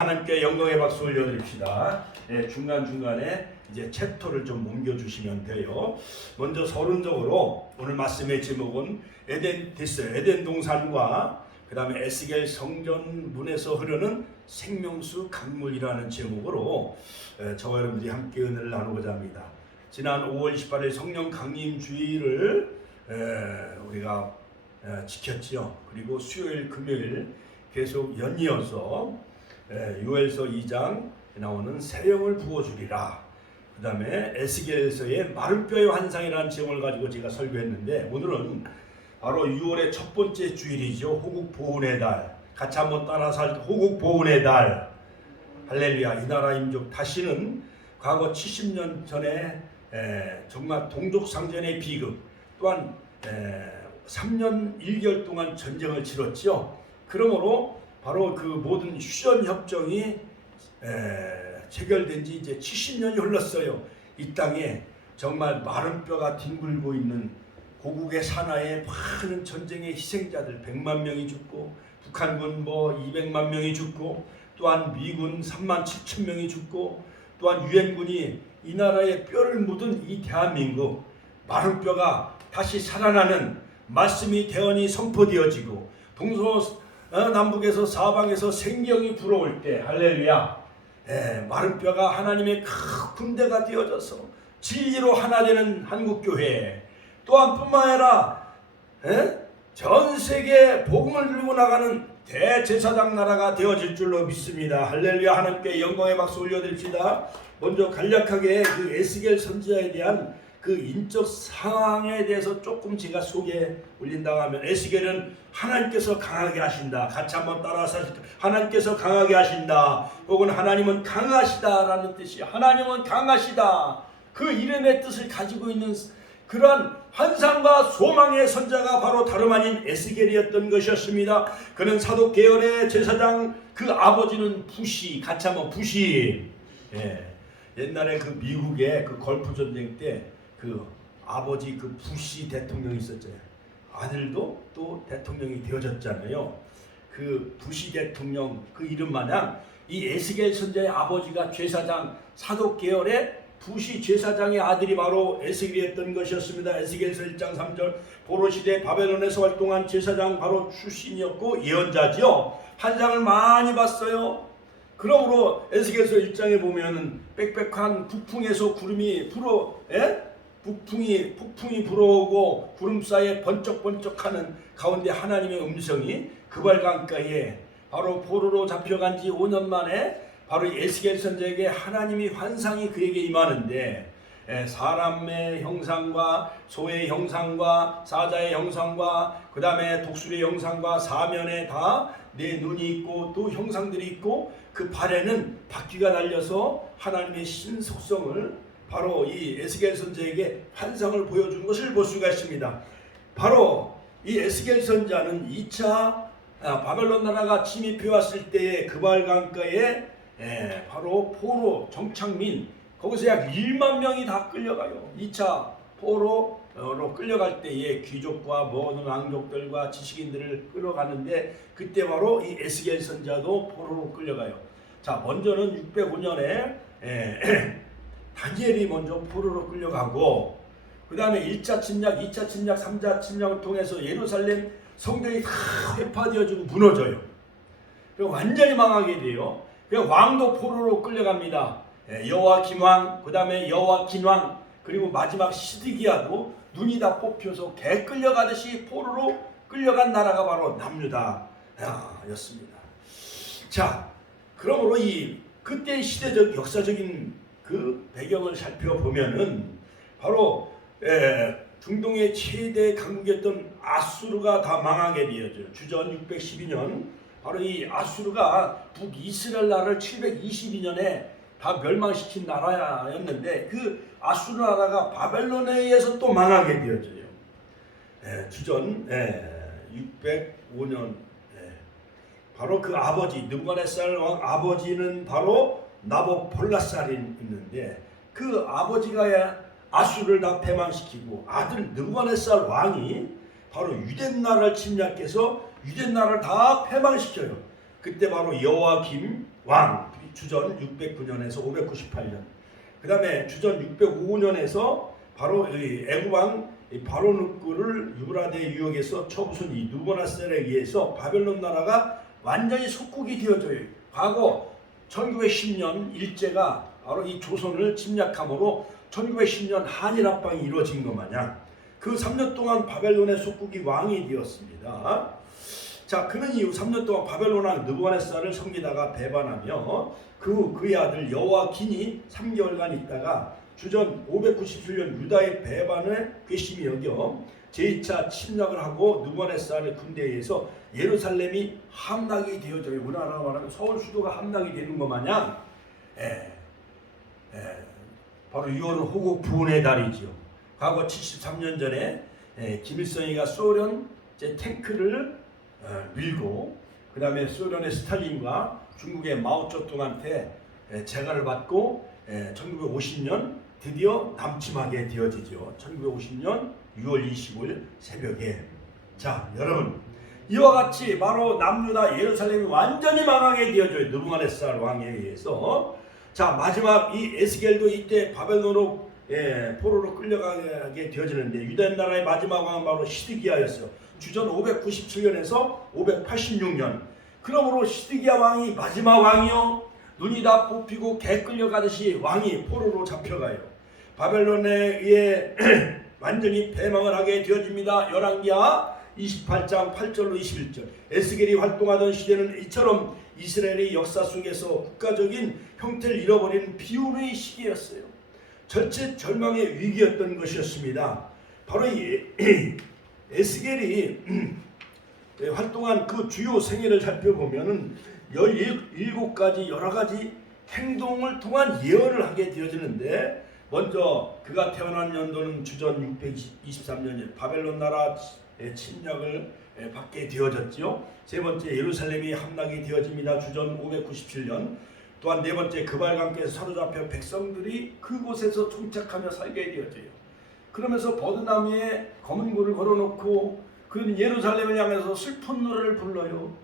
하나님께 영광의 박수 올려드립시다. 중간중간에 이제 챕터를 좀 옮겨주시면 돼요. 먼저 서론적으로 오늘 말씀의 제목은 에덴 동산과 그 다음에 에스겔 성전문에서 흐르는 생명수 강물이라는 제목으로 저와 여러분들이 함께 은혜를 나누고자 합니다. 지난 5월 28일 성령 강림 주일을 우리가 지켰지요. 그리고 수요일 금요일 계속 연이어서 요엘서 2장 나오는 새 영을 부어주리라. 그 다음에 에스겔서의 마른 뼈의 환상이라는 제목을 가지고 제가 설교했는데, 오늘은 바로 6월의 첫 번째 주일이죠. 호국 보훈의 달. 같이 한번 따라서 호국 보훈의 달. 할렐루야. 이 나라 민족 다시는 과거 70년 전에 정말 동족상전의 비극, 또한 3년 1개월 동안 전쟁을 치렀죠. 그러므로 바로 그 모든 휴전 협정이 체결된 지 이제 70년이 흘렀어요. 이 땅에 정말 마른 뼈가 뒹굴고 있는 고국의 산하에 많은 전쟁의 희생자들 100만 명이 죽고, 북한군 200만 명이 죽고, 또한 미군 3만 7천 명이 죽고, 또한 유엔군이 이 나라에 뼈를 묻은 이 대한민국, 마른 뼈가 다시 살아나는 말씀이 대언이 선포되어지고, 남북에서 사방에서 생명이 불어올 때, 할렐루야, 마른 뼈가 하나님의 큰 군대가 되어져서 진리로 하나 되는 한국교회, 또한 뿐만 아니라 전 세계에 복음을 들고 나가는 대제사장 나라가 되어질 줄로 믿습니다. 할렐루야. 하나님께 영광의 박수 올려드립시다. 먼저 간략하게 그 에스겔 선지자에 대한 그 인적 상황에 대해서 조금 제가 소개 올린다고 하면, 에스겔은 하나님께서 강하게 하신다. 같이 한번 따라서 하나님께서 강하게 하신다, 혹은 하나님은 강하시다라는 뜻이, 하나님은 강하시다, 그 이름의 뜻을 가지고 있는 그러한 환상과 소망의 선자가 바로 다름 아닌 에스겔이었던 것이었습니다. 그는 사독 계열의 제사장, 그 아버지는 부시, 같이 한번 부시. 옛날에 그 미국의 그 걸프 전쟁 때 그 아버지 그 부시 대통령이 있었잖아요. 아들도 또 대통령이 되어졌잖아요. 그 부시 대통령 그 이름 마냥 이 에스겔 선자의 아버지가 제사장, 사독 계열의 부시 제사장의 아들이 바로 에스겔이었던 것이었습니다. 에스겔서 1장 3절, 포로 시대 바벨론에서 활동한 제사장 바로 출신이었고 예언자지요. 환상을 많이 봤어요. 그러므로 에스겔서 1장에 보면은 빽빽한 북풍에서 구름이 폭풍이 불어오고 구름 사이에 번쩍번쩍하는 가운데 하나님의 음성이 그발강가에 바로 포로로 잡혀간 지 5년 만에 바로 에스겔 선지자에게 하나님이 환상이 그에게 임하는데, 사람의 형상과 소의 형상과 사자의 형상과 그 다음에 독수리의 형상과 사면에 다 내 눈이 있고 또 형상들이 있고, 그 발에는 바퀴가 달려서 하나님의 신속성을 바로 이 에스겔 선지자에게 환상을 보여준 것을 볼 수가 있습니다. 바로 이 에스겔 선지자는 2차 바벨론 나라가 침입해 왔을 때의 그발강가에 바로 포로 정착민, 거기서 약 1만 명이 다 끌려가요. 2차 포로로 끌려갈 때에 귀족과 모든 왕족들과 지식인들을 끌어가는데, 그때 바로 이 에스겔 선지자도 포로로 끌려가요. 자, 먼저는 605년에 다니엘이 먼저 포로로 끌려가고, 그 다음에 1차 침략, 2차 침략, 3차 침략을 통해서 예루살렘 성전이 다 회파되어지고 무너져요. 그리고 완전히 망하게 돼요. 그리고 왕도 포로로 끌려갑니다. 여호와김 왕, 그 다음에 여호와긴 왕, 그리고 마지막 시드기야도 눈이 다 뽑혀서 개 끌려가듯이 포로로 끌려간 나라가 바로 남유다였습니다. 자, 그러므로 그때의 시대적 역사적인 그 배경을 살펴보면은 바로 중동의 최대 강국이었던 아수르가 다 망하게 되어져요. 주전 612년 바로 이 아수르가 북이스라엘 나라를 722년에 다 멸망시킨 나라였는데, 그 아수르 나라가 바벨론에 의해서 또 망하게 되어져요. 주전 605년 바로 그 아버지 느부갓네살 왕 아버지는 바로 나보폴라살이 있는데, 그 아버지가 아수르를 다 패망시키고 아들 느부갓네살 왕이 바로 유대 나라를 침략해서 유대 나라를 다 패망시켜요. 그때 바로 여호와김 왕 주전 609년에서 598년. 그 다음에 주전 605년에서 바로 애굽 왕 바로누크를 유브라데 유역에서 쳐부순 이 느부갓네살에 의해서 바벨론 나라가 완전히 속국이 되어져요. 과거 1910년 일제가 바로 이 조선을 침략함으로 1910년 한일 합방이 이루어진 것 마냥 그 3년 동안 바벨론의 속국이 왕이 되었습니다. 자, 그는 이후 3년 동안 바벨론 왕 느부갓네살을 섬기다가 배반하며 그의 아들 여호와긴이 3개월간 있다가 주전 597년 유다의 배반을 괘씸히 여겨 제2차 침략을 하고 느부갓네살의 군대에 의해서 예루살렘이 함락이 되어져요. 우리나라 말하면 서울 수도가 함락이 되는 것 마냥 바로 6월은 호국 부운의 달이지요. 과거 73년 전에 김일성이가 소련 탱크를 밀고 그 다음에 소련의 스탈린과 중국의 마오쩌둥한테 제가를 받고 1950년 드디어 남침하게 되어지죠. 1950년 6월 25일 새벽에. 자, 여러분, 이와 같이 바로 남유다 예루살렘이 완전히 망하게 되어져요. 느부갓네살 왕에 의해서. 자, 마지막 이 에스겔도 이때 바벨론으로 포로로 끌려가게 되어지는데 유다 나라의 마지막 왕은 바로 시드기야였어요. 주전 597년에서 586년. 그러므로 시드기야 왕이 마지막 왕이요. 눈이 다 뽑히고 개 끌려가듯이 왕이 포로로 잡혀가요. 바벨론에 의해 완전히 패망을 하게 되어집니다. 열왕기하 28장 8절로 21절. 에스겔이 활동하던 시대는 이처럼 이스라엘의 역사 속에서 국가적인 형태를 잃어버리는 비운의 시기였어요. 절체절망의 위기였던 것이었습니다. 바로 이 에스겔이 활동한 그 주요 생애를 살펴보면은 17가지 여러가지 행동을 통한 예언을 하게 되어지는데, 먼저 그가 태어난 연도는 주전 623년 바벨론 나라 침략을 받게 되어졌지요. 세 번째, 예루살렘이 함락이 되어집니다. 주전 597년. 또한 네 번째, 그발강께서 사로잡혀 백성들이 그곳에서 정착하며 살게 되어져요. 그러면서 버드나무에 검은 굴을 걸어놓고 그는 예루살렘을 향해서 슬픈 노래를 불러요.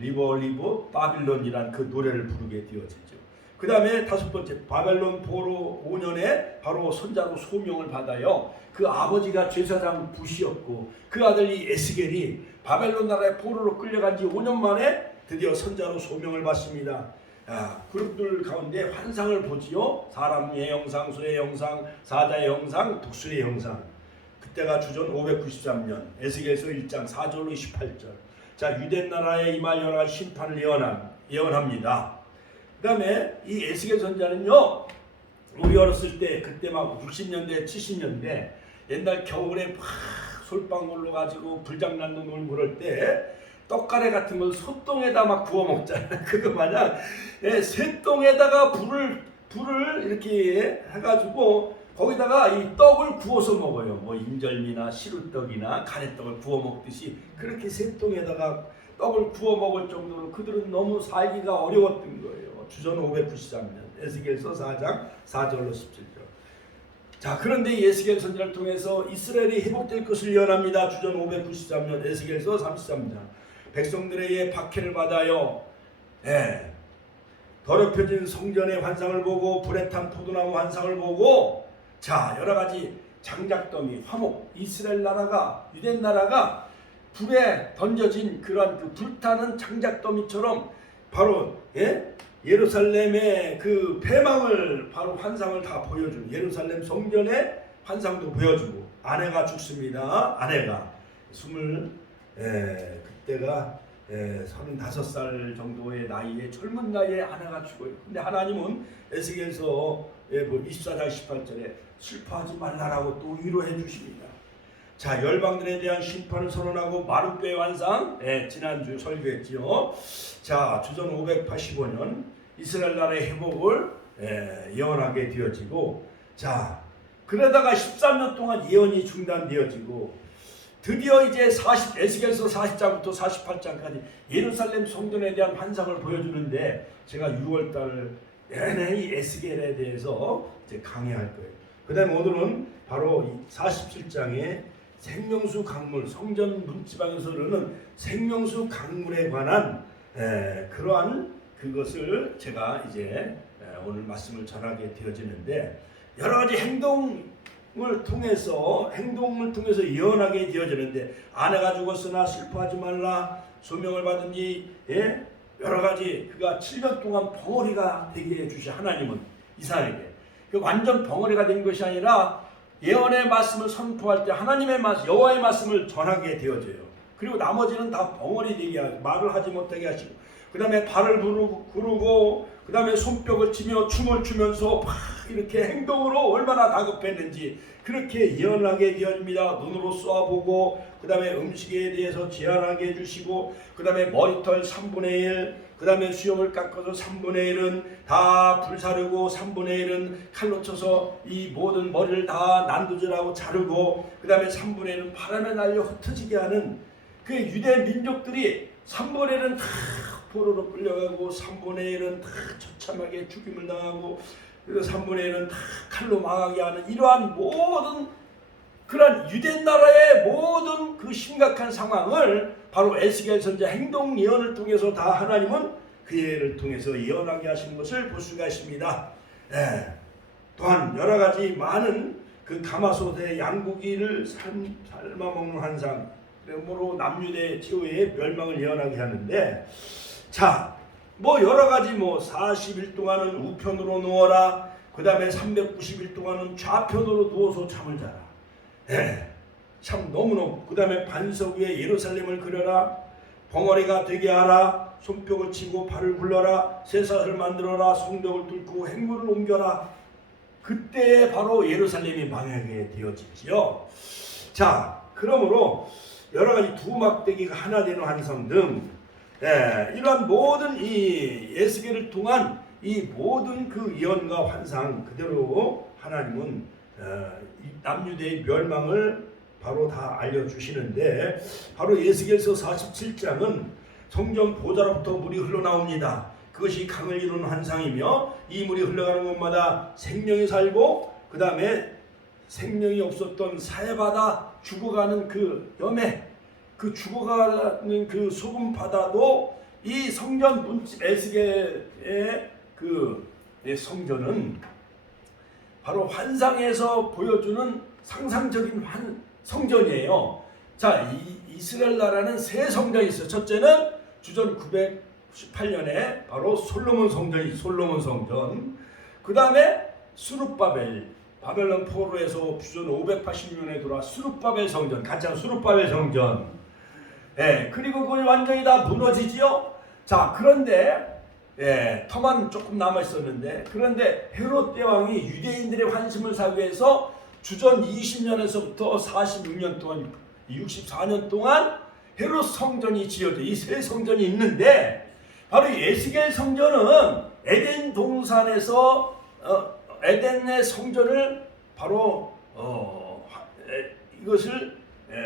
리버 리버 바빌론이란 그 노래를 부르게 되어지죠. 그 다음에 다섯 번째, 바벨론 포로 5년에 바로 손자로 소명을 받아요. 그 아버지가 제사장 부시였고 그 아들이 에스겔이 바벨론 나라의 포로로 끌려간 지 5년 만에 드디어 손자로 소명을 받습니다. 그룹들 가운데 환상을 보지요. 사람의 형상, 소의 형상, 사자의 형상, 독수리의 형상. 그때가 주전 593년 에스겔서 1장 4절로 28절. 자, 유대 나라에 임할 여러 가지 심판을 예언합니다. 그 다음에 이 에스겔 선자는요, 우리 어렸을 때 그때 막 60년대 70년대 옛날 겨울에 막 솔방울로 가지고 불장난도 놀고 그럴 때 떡가래 같은 걸 솥동에다 막 구워 먹잖아요. 그거 마냥 쇠똥에다가 불을 이렇게 해가지고 거기다가 이 떡을 구워서 먹어요. 뭐 인절미나 시루떡이나 가래떡을 구워 먹듯이 그렇게 쇠똥에다가 떡을 구워 먹을 정도로 그들은 너무 살기가 어려웠던 거예요. 주전 593년 에스겔서 4장 4절로 17절. 자, 그런데 에스겔 선지자를 통해서 이스라엘이 회복될 것을 예언합니다. 주전 593년 에스겔서 33장. 백성들에게 박해를 받아요. 더럽혀진 성전의 환상을 보고 불에 탄 포도나무 환상을 보고, 자, 여러 가지 장작더미, 화목, 이스라엘 나라가, 유대 나라가 불에 던져진 그러한 그 불타는 장작더미처럼 바로 예루살렘의 그 패망을 바로 환상을 다 보여주고, 예루살렘 성전의 환상도 보여주고, 아내가 죽습니다. 아내가 그때가 35살 정도의 나이에, 젊은 나이에 아내가 죽어요. 근데 하나님은 에스겔서 24장 18절에 슬퍼하지 말라라고 또 위로해 주십니다. 자, 열방들에 대한 심판을 선언하고 마룻배의 환상, 지난주 설교했지요. 자, 주전 585년 이스라엘 나라의 회복을 예언하게 되어지고, 자, 그러다가 13년 동안 예언이 중단되어지고, 드디어 이제 에스겔서 40장부터 48장까지 예루살렘 성전에 대한 환상을 보여주는데, 제가 6월달 내내 이 에스겔에 대해서 이제 강의할 거예요. 그 다음에 오늘은 바로 47장의 생명수 강물, 성전 문지방에서 흐르는 생명수 강물에 관한 그러한 그것을 제가 이제 오늘 말씀을 전하게 되어지는데, 여러 가지 행동을 통해서 예언하게 되어지는데, 아내가 죽었으나 슬퍼하지 말라, 소명을 받은 지 여러 가지 그가 7년 동안 벙어리가 되게 해주시 하나님은 이삭에게 그 완전 벙어리가 된 것이 아니라 예언의 말씀을 선포할 때 하나님의 말씀, 여호와의 말씀을 전하게 되어져요. 그리고 나머지는 다 벙어리 되게 하고 말을 하지 못하게 하시고, 그 다음에 발을 구르고 그 다음에 손뼉을 치며 춤을 추면서 막 이렇게 행동으로 얼마나 다급했는지 그렇게 예언하게 되어집니다. 눈으로 쏘아보고, 그 다음에 음식에 대해서 제한하게 해주시고, 그 다음에 머리털 3분의 1, 그 다음에 수염을 깎아서 3분의 1은 다 불사르고 3분의 1은 칼로 쳐서 이 모든 머리를 다 난두질하고 자르고, 그 다음에 3분의 1은 바람에 날려 흩어지게 하는 그 유대 민족들이 3분의 1은 다 포로로 끌려가고 3분의 1은 다 처참하게 죽임을 당하고, 그리고 3분의 1은 다 칼로 망하게 하는 이러한 모든 그런 유대 나라의 모든 그 심각한 상황을 바로 에스겔 선지자 행동 예언을 통해서 다 하나님은 그 예를 통해서 예언하게 하신 것을 볼 수가 있습니다. 또한 여러 가지 많은 그 가마솥의 양고기를 삶아 먹는 환상, 그러므로 남유대 최후의 멸망을 예언하게 하는데, 자, 뭐 여러 가지 40일 동안은 우편으로 누워라, 그 다음에 390일 동안은 좌편으로 누워서 잠을 자라. 참 너무너무. 그 다음에 반석 위에 예루살렘을 그려라, 벙어리가 되게 하라, 손뼉을 치고 발을 굴러라, 쇠사슬을 만들어라, 성벽을 뚫고 행문을 옮겨라. 그때 바로 예루살렘이 망하게 되어지지요. 자, 그러므로 여러 가지 두 막대기가 하나 되는 환상 등 이러한 모든 이 에스겔을 통한 이 모든 그 예언과 환상 그대로 하나님은 남유대의 멸망을 바로 다 알려주시는데, 바로 에스겔서 47장은 성전 보좌로부터 물이 흘러나옵니다. 그것이 강을 이루는 환상이며, 이 물이 흘러가는 곳마다 생명이 살고, 그 다음에 생명이 없었던 사해바다, 죽어가는 그 염해, 그 죽어가는 그 소금 바다도 이 성전 문집 에스겔의 그 성전은 바로 환상에서 보여주는 상상적인 성전이에요. 자, 이스라엘 나라는 세 성전이 있어요. 첫째는 주전 918년에 바로 솔로몬 성전. 그 다음에 수룹바벨, 바벨론 포로에서 주전 580년에 돌아 수룹바벨 성전, 가짜 수룹바벨 성전. 그리고 그걸 완전히 다 무너지지요. 자, 그런데 터만 조금 남아 있었는데, 그런데 헤롯 대왕이 유대인들의 환심을 사기 위해서 주전 20년에서부터 46년 동안 64년 동안 헤롯 성전이 지어져, 이 세 성전이 있는데, 바로 이 에스겔 성전은 에덴 동산에서 에덴의 성전을 바로 이것을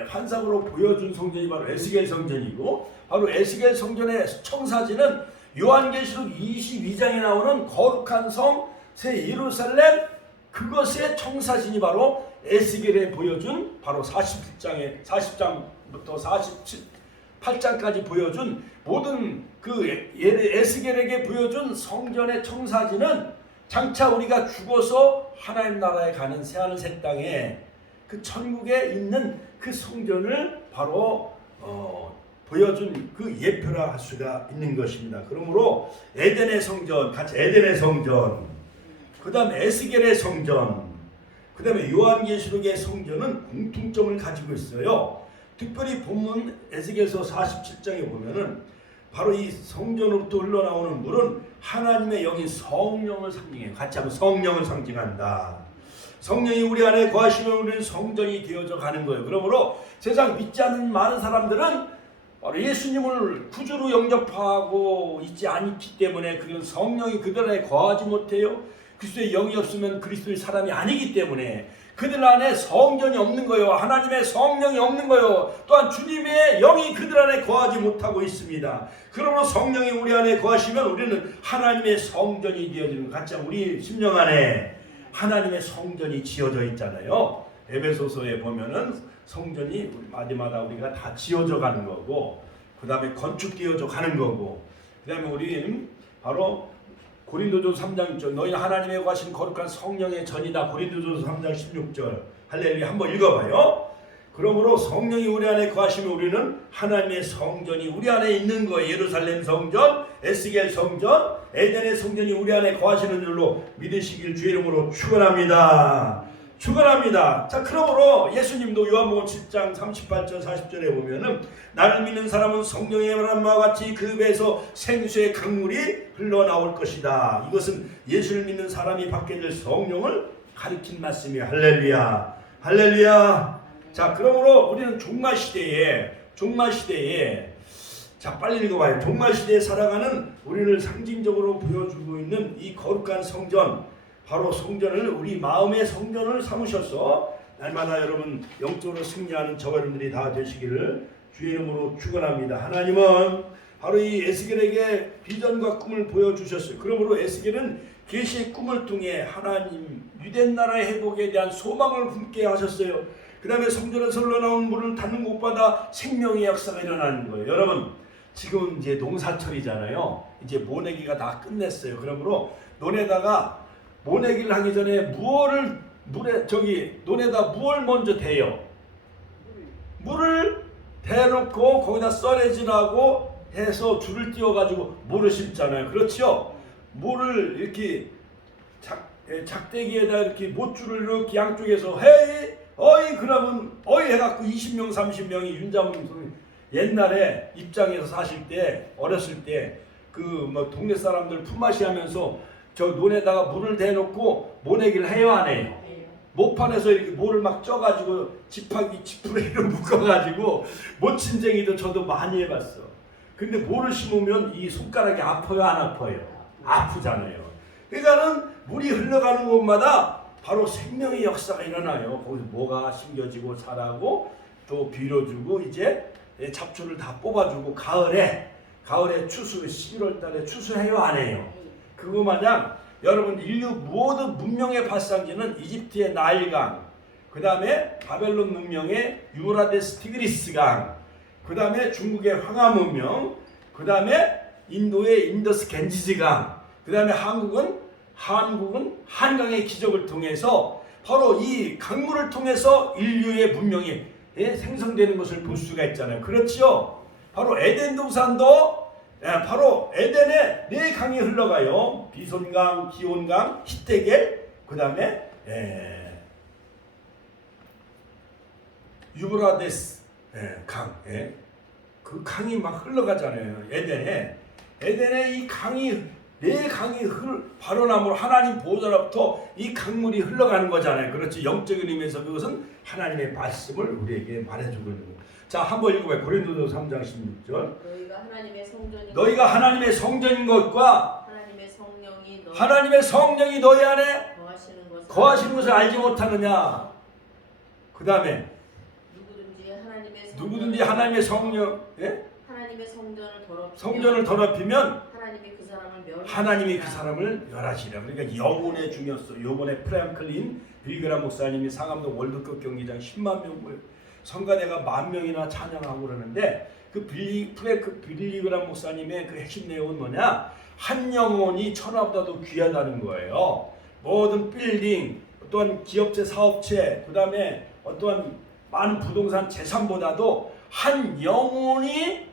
환상으로 보여준 성전이 바로 에스겔 성전이고, 바로 에스겔 성전의 청사진은 요한계시록 22장에 나오는 거룩한 성 새 예루살렘, 그것의 청사진이 바로 에스겔에 보여준 바로 40장부터 48장까지 보여준 모든 그 에스겔에게 보여준 성전의 청사진은 장차 우리가 죽어서 하나님 나라에 가는 새하늘 새 땅에 그 천국에 있는 그 성전을 바로 보여준 그 예표라 할 수가 있는 것입니다. 그러므로 에덴의 성전, 같이 에덴의 성전, 그 다음 에스겔의 성전, 그 다음에 요한계시록의 성전은 공통점을 가지고 있어요. 특별히 본문 에스겔서 47장에 보면은 바로 이 성전으로부터 흘러나오는 물은 하나님의 영인 성령을 상징해요. 같이 하면 성령을 상징한다. 성령이 우리 안에 거하시면 우리는 성전이 되어져 가는 거예요. 그러므로 세상 믿지 않는 많은 사람들은 바로 예수님을 구주로 영접하고 있지 않기 때문에 그런 성령이 그들 안에 거하지 못해요. 그리스도의 영이 없으면 그리스도의 사람이 아니기 때문에 그들 안에 성전이 없는 거예요. 하나님의 성령이 없는 거예요. 또한 주님의 영이 그들 안에 거하지 못하고 있습니다. 그러므로 성령이 우리 안에 거하시면 우리는 하나님의 성전이 되어지는 것 같이 우리 심령 안에 하나님의 성전이 지어져 있잖아요. 에베소서에 보면은 성전이 마디마다 우리가 다 지어져 가는 거고, 그 다음에 건축되어져 가는 거고, 그 다음에 우리는 바로 고린도전서 3장 6절 너희는 하나님의 거하신 거룩한 성령의 전이다. 고린도전서 3장 16절 할렐루야. 한번 읽어봐요. 그러므로 성령이 우리 안에 거하시면 우리는 하나님의 성전이 우리 안에 있는 거예요. 예루살렘 성전, 에스겔 성전, 에덴의 성전이 우리 안에 거하시는 줄로 믿으시길 주의 이름으로 축원합니다. 축원합니다. 자, 그러므로 예수님도 요한복음 7장 38절 40절에 보면은 나를 믿는 사람은 성령의 말함과 같이 그 배에서 생수의 강물이 흘러나올 것이다. 이것은 예수를 믿는 사람이 받게 될 성령을 가리킨 말씀이에요. 할렐루야. 할렐루야. 자, 그러므로 우리는 종말 시대에 자, 빨리 읽어봐요. 종말 시대에 살아가는 우리를 상징적으로 보여주고 있는 이 거룩한 성전, 바로 성전을 우리 마음의 성전을 삼으셔서 날마다 여러분 영적으로 승리하는 저와 여러분들이 다 되시기를 주의 이름으로 축원합니다. 하나님은 바로 이 에스겔에게 비전과 꿈을 보여주셨어요. 그러므로 에스겔은 계시의 꿈을 통해 하나님 유대 나라의 회복에 대한 소망을 품게 하셨어요. 그 다음에 성전에서 흘러나온 물을 닿는 곳마다 생명의 역사가 일어나는 거예요. 여러분, 지금 이제 농사철이잖아요. 이제 모내기가 다 끝냈어요. 그러므로 모내기를 하기 전에 논에다 무얼 먼저 대요? 물을 대놓고 거기다 썰어지라고 해서 줄을 띄워가지고 물을 심잖아요. 그렇죠? 물을 이렇게 작대기에다 이렇게 못줄을 이렇게 양쪽에서 헤이 어이 그러면 어이 해갖고 20명 30명이 윤자문 옛날에 입장에서 사실 때 어렸을 때 그 뭐 동네 사람들 품앗이 하면서 저 논에다가 물을 대놓고 모내기를 해요 안 해요? 모판에서 이렇게 모를 막 쪄가지고 지푸레기로 묶어가지고 모침쟁이도 저도 많이 해봤어. 근데 모를 심으면 이 손가락이 아파요 안 아파요? 아프잖아요. 그러니까는 물이 흘러가는 곳마다 바로 생명의 역사가 일어나요. 거기서 뭐가 심겨지고 자라고 또 빌어주고 이제 잡초를 다 뽑아주고 가을에 추수 11월 달에 추수해요 안 해요? 그거 마냥 여러분 인류 모든 문명의 발상지는 이집트의 나일강, 그 다음에 바벨론 문명의 유브라데스 티그리스강, 그 다음에 중국의 황하 문명, 그 다음에 인도의 인더스 겐지스강, 그 다음에 한국은 한강의 기적을 통해서 바로 이 강물을 통해서 인류의 문명이 생성되는 것을 볼 수가 있잖아요. 그렇죠? 바로 에덴 동산도 바로 에덴에 네 강이 흘러가요. 비손강, 기온강, 히데겔, 그 다음에 유브라데스 강, 그 강이 막 흘러가잖아요. 에덴에 이 강이 네 강이 바로 나무로 하나님 보호자로부터 이 강물이 흘러가는 거잖아요. 그렇지. 영적인 의미에서 그것은 하나님의 말씀을 우리에게 말해주고 있는 거예요. 자, 한번 읽어봐요. 고린도서 3장 16절. 너희가 하나님의 성전인 것과 하나님의 성령이 너희 안에 거하시는 것을 알지 못하느냐. 그 다음에 누구든지 하나님의 성령, 하나님의 성전을 더럽히면 하나님이 그 사람을 멸하시리라. 그러니까 영혼의 중요성. 요번에 프랭클린 빌그람 목사님이 상암동 월드컵 경기장 10만 명 성가대가 10,000명이나 찬양하고 그러는데 그 빌리그람 목사님의 그 핵심 내용은 뭐냐? 한 영혼이 천하보다도 귀하다는 거예요. 모든 빌딩, 어떠한 기업체, 사업체, 그 다음에 어떠한 많은 부동산 재산보다도 한 영혼이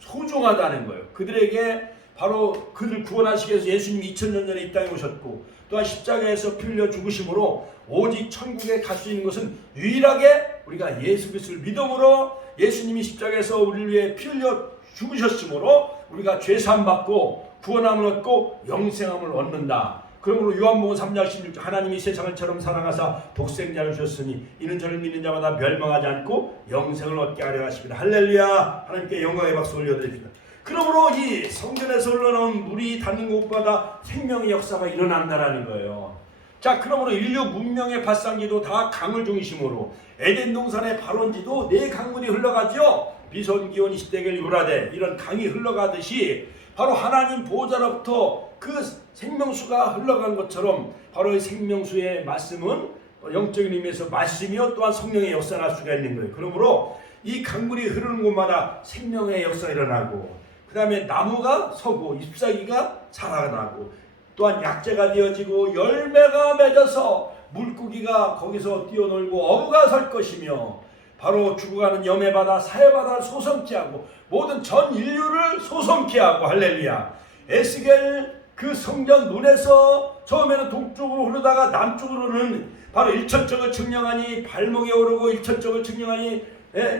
소중하다는 거예요. 그들에게 바로 그들 구원하시기 위해서 예수님이 2000년 전에 이 땅에 오셨고 또한 십자가에서 피 흘려 죽으심으로 오직 천국에 갈 수 있는 것은 유일하게 우리가 예수 그리스도를 믿음으로 예수님이 십자가에서 우리를 위해 피 흘려 죽으셨으므로 우리가 죄사함 받고 구원함을 얻고 영생함을 얻는다. 그러므로 요한복음 3장 16절 하나님이 세상을 처럼 사랑하사 독생자를 주셨으니 이는 저를 믿는 자마다 멸망하지 않고 영생을 얻게 하려 하십니다. 할렐루야. 하나님께 영광의 박수 올려드립니다. 그러므로 이 성전에서 흘러나온 물이 닿는 곳마다 생명의 역사가 일어난다라는 거예요. 자, 그러므로 인류 문명의 발상지도 다 강을 중심으로 에덴 동산의 발원지도 네 강물이 흘러가죠. 비손, 기온, 히데겔, 유브라데 이런 강이 흘러가듯이 바로 하나님 보호자로부터 그 생명수가 흘러간 것처럼 바로 이 생명수의 말씀은 영적인 의미에서 말씀이요 또한 성령의 역사를 할 수가 있는 거예요. 그러므로 이 강물이 흐르는 곳마다 생명의 역사가 일어나고 그 다음에 나무가 서고 잎사귀가 살아나고 또한 약재가 되어지고 열매가 맺어서 물고기가 거기서 뛰어놀고 어부가 설 것이며 바로 죽어가는 염해바다 사해바다를 소성케 하고 모든 전 인류를 소성케 하고 할렐루야. 에스겔 그 성전 눈에서 처음에는 동쪽으로 흐르다가 남쪽으로는 바로 일천적을 측량하니 발목에 오르고 일천적을 측량하니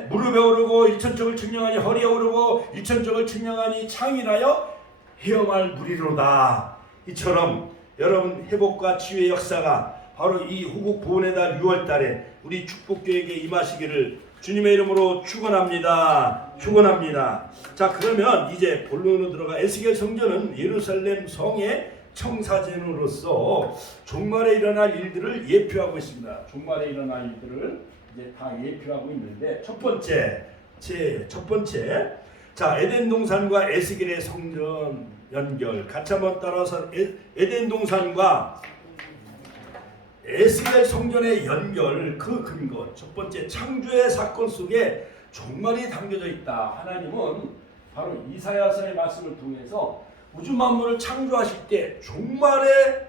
무릎에 오르고 일천적을 측량하니 허리에 오르고 일천적을 측량하니 창이라여 헤엄할 무리로다. 이처럼 여러분 회복과 치유의 역사가 바로 이 호국 보훈의 달 6월달에 우리 축복교회에게 임하시기를 주님의 이름으로 축원합니다. 축원합니다. 자, 그러면 이제 본론으로 들어가 에스겔 성전은 예루살렘 성의 청사진으로서 종말에 일어날 일들을 예표하고 있습니다. 종말에 일어날 일들을 이제 다 예표하고 있는데 첫 번째, 자, 에덴 동산과 에스겔의 성전 연결 같이 한번 따라서 에덴 동산과 에스겔 성전의 연결 그 근거 첫 번째 창조의 사건 속에 종말이 담겨져 있다. 하나님은 바로 이사야서의 말씀을 통해서 우주 만물을 창조하실 때 종말에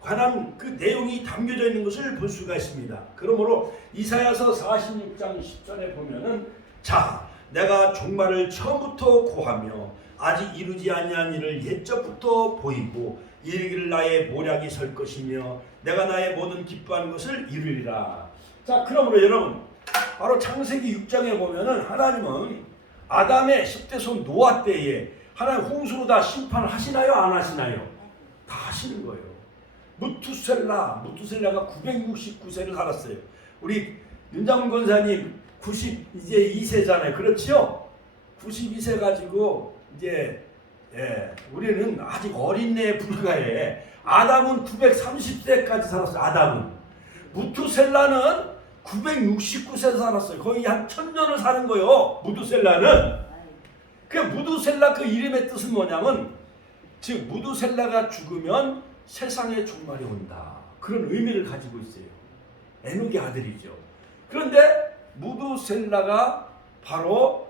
관한 그 내용이 담겨져 있는 것을 볼 수가 있습니다. 그러므로 이사야서 46장 10절에 보면은 자 내가 종말을 처음부터 고하며 아직 이루지 아니한 일을 옛적부터 보이고 이르기를 나의 모략이 설 것이며 내가 나의 모든 기뻐하는 것을 이루리라. 자, 그러므로 여러분 바로 창세기 6장에 보면은 하나님은 아담의 10대 손 노아 때에 하나님 홍수로 다 심판을 하시나요? 안 하시나요? 다 하시는 거예요. 무투셀라가 969세를 살았어요. 우리 윤장훈 권사님 92세잖아요. 그렇지요? 92세 가지고 이제 우리는 아직 어린애에 불과해. 아담은 930세까지 살았어요. 아담은. 무투셀라는 969세 살았어요. 거의 한 1000년을 사는 거예요. 무두셀라는. 그 무두셀라 그 이름의 뜻은 뭐냐면 즉 무두셀라가 죽으면 세상에 종말이 온다. 그런 의미를 가지고 있어요. 에녹의 아들이죠. 그런데 무두셀라가 바로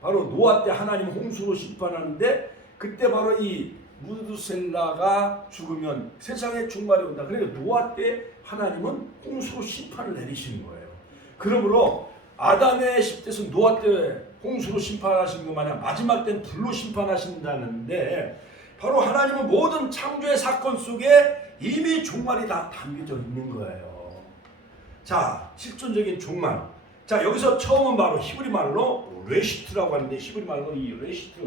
바로 노아 때 하나님 홍수로 심판하는데 그때 바로 이 무두셀라가 죽으면 세상에 종말이 온다. 그래서 노아 때 하나님은 홍수로 심판을 내리시는 거예요. 그러므로 아담의 10대에서 노아 때 홍수로 심판하신 것 마냥 마지막 때는 불로 심판하신다는데 바로 하나님은 모든 창조의 사건 속에 이미 종말이 다 담겨져 있는 거예요. 자, 실존적인 종말. 자, 여기서 처음은 바로 히브리 말로 레시트라고 하는데 히브리 말로 이 레시트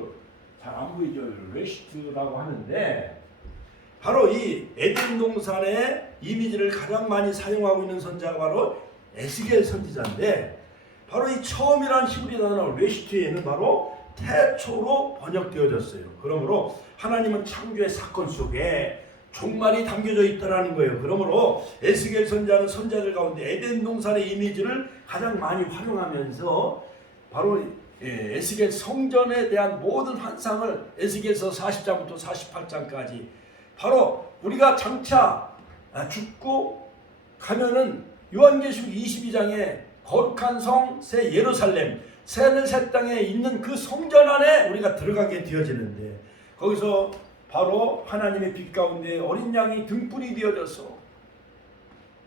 잘 안 보이죠? 레시트라고 하는데 바로 이 에덴 동산의 이미지를 가장 많이 사용하고 있는 선자가 바로 에스겔 선지자인데 바로 이 처음이라는 히브리 단어 레시트에는 바로 태초로 번역되어졌어요. 그러므로 하나님은 창조의 사건 속에 종말이 담겨져 있다라는 거예요. 그러므로 에스겔 선자는 선자들 가운데 에덴 동산의 이미지를 가장 많이 활용하면서 바로 에스겔 성전에 대한 모든 환상을 에스겔서 40장부터 48장까지 바로 우리가 장차 죽고 가면은 요한계시록 22장에 거룩한 성 새 예루살렘 새하늘 새 땅에 있는 그 성전 안에 우리가 들어가게 되어지는데 거기서 바로 하나님의 빛 가운데 어린 양이 등불이 되어져서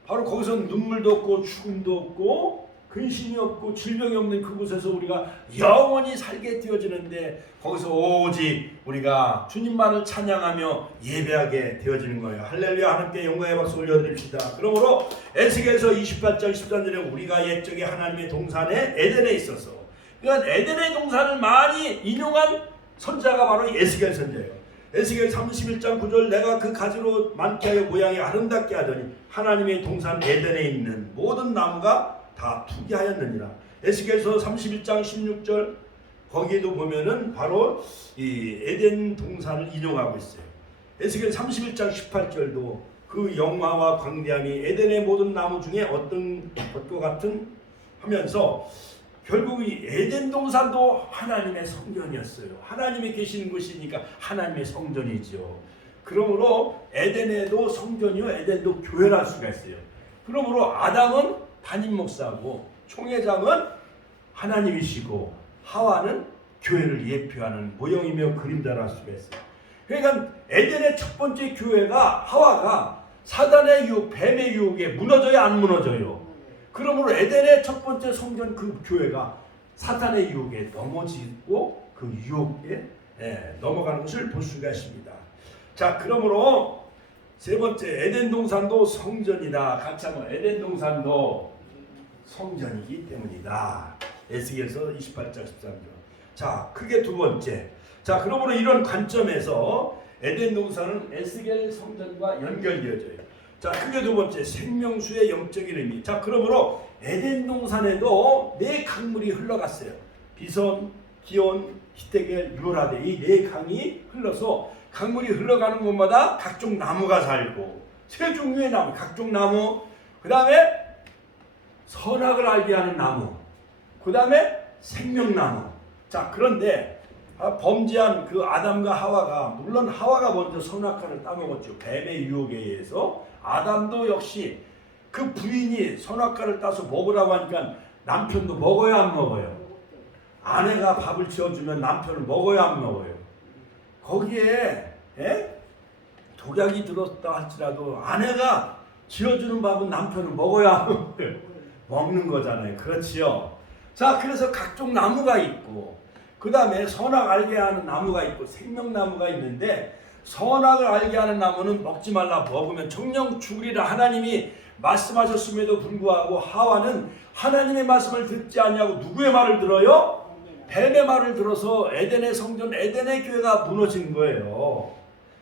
바로 거기서 눈물도 없고 죽음도 없고 근심이 없고 질병이 없는 그곳에서 우리가 영원히 살게 되어지는데 거기서 오직 우리가 주님만을 찬양하며 예배하게 되어지는 거예요. 할렐루야. 하나님께 영광의 박수 올려드립시다. 그러므로 에스겔서 28장 13절에 우리가 옛적에 하나님의 동산에 에덴에 있어서 그러니까 에덴의 동산을 많이 인용한 선자가 바로 에스겔 선자예요. 에스겔 31장 9절 내가 그 가지로 많게 하여 모양이 아름답게 하더니 하나님의 동산 에덴에 있는 모든 나무가 다 투기하였느니라. 에스겔서 31장 16절 거기에도 보면은 바로 이 에덴 동산을 인용하고 있어요. 에스겔 31장 18절도 그 영화와 광대함이 에덴의 모든 나무 중에 어떤 것과 같은 하면서 결국 이 에덴 동산도 하나님의 성전이었어요. 하나님이 계시는 곳이니까 하나님의 성전이죠. 그러므로 에덴에도 성전이요 에덴도 교회를 할 수가 있어요. 그러므로 아담은 담임 목사고 총회장은 하나님이시고 하와는 교회를 예표하는 모형이며 그림자라 할 수가 있어요. 그러니까 에덴의 첫 번째 교회가 하와가 사단의 유혹, 뱀의 유혹에 무너져요, 안 무너져요? 그러므로 에덴의 첫 번째 성전 그 교회가 사탄의 유혹에 넘어지고 그 유혹에 넘어가는 것을 볼 수가 있습니다. 자, 그러므로 세 번째 에덴 동산도 성전이다. 같이 한번 에덴 동산도 성전이기 때문이다. 에스겔서 28장 13절. 자, 그게 두 번째. 자, 그러므로 이런 관점에서 에덴 동산은 에스겔 성전과 연결되어져요. 자, 그게 두 번째, 생명수의 영적인 의미. 자, 그러므로 에덴 동산에도 네 강물이 흘러갔어요. 비손, 기온, 히데겔, 유라데 이 네 강이 흘러서 강물이 흘러가는 곳마다 각종 나무가 살고 세 종류의 나무, 각종 나무, 그 다음에 선악을 알게 하는 나무, 그 다음에 생명나무. 자, 그런데 범죄한 그 아담과 하와가, 물론 하와가 먼저 선악과를 따먹었죠. 뱀의 유혹에 의해서. 아담도 역시 그 부인이 선악과를 따서 먹으라고 하니까 남편도 먹어야 안 먹어요? 아내가 밥을 지어주면 남편은 먹어야 안 먹어요? 거기에 독약이 들었다 할지라도 아내가 지어주는 밥은 남편은 먹어야 안 먹어요? 먹는 거잖아요. 그렇지요? 자, 그래서 각종 나무가 있고 그 다음에 선악 알게 하는 나무가 있고 생명나무가 있는데, 선악을 알게 하는 나무는 먹지 말라, 먹으면 정령 죽으리라 하나님이 말씀하셨음에도 불구하고 하와는 하나님의 말씀을 듣지 않냐고 누구의 말을 들어요? 뱀의 말을 들어서 에덴의 성전, 에덴의 교회가 무너진 거예요.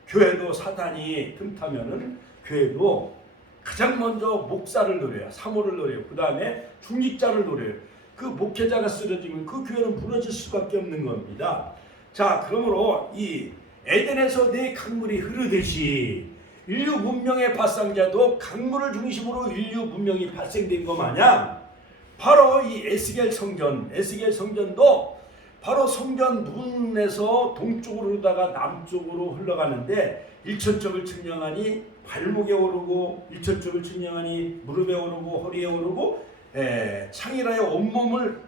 교회도 사탄이 틈타면은 교회도 가장 먼저 목사를 노려요. 사모를 노려요. 그 다음에 중직자를 노려요. 그 목회자가 쓰러지면 그 교회는 무너질 수밖에 없는 겁니다. 자, 그러므로 이 에덴에서 네 강물이 흐르듯이 인류 문명의 발상자도 강물을 중심으로 인류 문명이 발생된 것 마냥 바로 이 에스겔 성전도 바로 성전 문에서 동쪽으로 흐르다가 남쪽으로 흘러가는데, 일천쪽을 측량하니 발목에 오르고 일천쪽을 측량하니 무릎에 오르고 허리에 오르고 창이라여 온몸을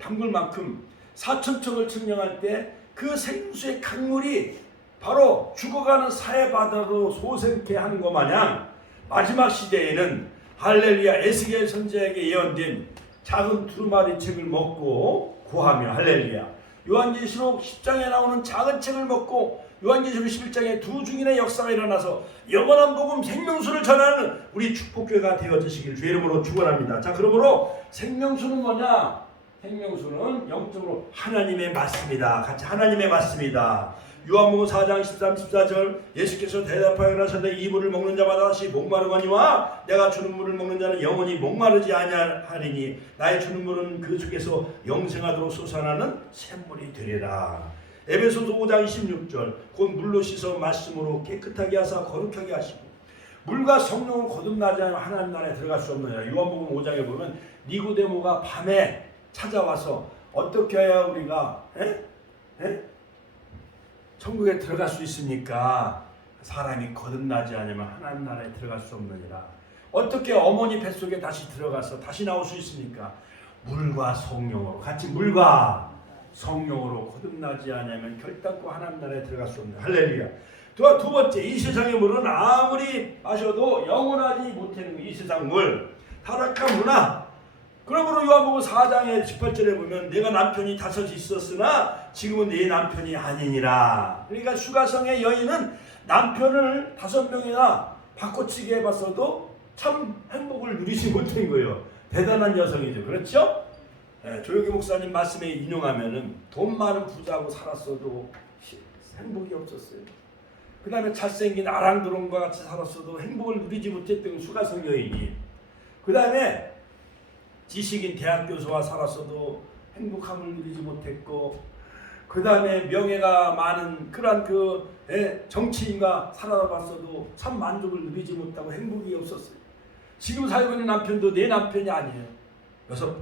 담글 만큼, 사천척을 측량할 때 그 생수의 강물이 바로 죽어가는 사해바다로 솟게 하는 것 마냥 마지막 시대에는 할렐루야, 에스겔 선지자에게 예언된 작은 두루마리 책을 먹고 구하며, 할렐루야, 요한계시록 10장에 나오는 작은 책을 먹고 요한계시록 11장에 두 중인의 역사가 일어나서 영원한 복음 생명수를 전하는 우리 축복교회가 되어지시길 주 이름으로 축원합니다. 자, 그러므로 생명수는 뭐냐? 생명수는 영적으로 하나님의 말씀이다. 같이 하나님의 말씀이다. 요한복음 4장 13, 14절 예수께서 대답하여 하셨되 이 물을 먹는 자마다 다시 목마르거니와 내가 주는 물을 먹는 자는 영원히 목마르지 아니하리니 나의 주는 물은 그 속에서 영생하도록 솟아나는 샘물이 되리라. 에베소서 5장 26절 곧 물로 씻어 말씀으로 깨끗하게 하사 거룩하게 하시고 물과 성령을 거듭나지 않으면 하나님 나라에 들어갈 수 없느니라. 요한복음 5장에 보면 니고데모가 밤에 찾아와서 어떻게 해야 우리가 천국에 들어갈 수 있습니까? 사람이 거듭나지 않으면 하나님 나라에 들어갈 수 없느니라. 어떻게 어머니 뱃속에 다시 들어가서 다시 나올 수 있습니까? 물과 성령으로, 같이 물과 성령으로 거듭나지 않으면 결단코 하나님 나라에 들어갈 수 없는. 할렐루야. 두 번째, 이 세상의 물은 아무리 마셔도 영원하지 못하는 이 세상 물, 타락한 문화. 그러므로 요한복음 4장의 18절에 보면 내가 남편이 5이 있었으나 지금은 네 남편이 아니니라. 그러니까 수가성의 여인은 남편을 5명이나 바꿔치기 해봤어도 참 행복을 누리지 못한 거예요. 대단한 여성이죠. 그렇죠? 조용기 목사님 말씀에 인용하면은 돈 많은 부자하고 살았어도 행복이 없었어요. 그 다음에 잘생긴 아랑드론과 같이 살았어도 행복을 누리지 못했던 수가성 여인이, 그 다음에 지식인 대학 교수와 살았어도 행복함을 누리지 못했고, 그 다음에 명예가 많은 그러한 정치인과 살아봤어도 참 만족을 누리지 못하고 행복이 없었어요. 지금 살고 있는 남편도 내 남편이 아니에요. 6, 5.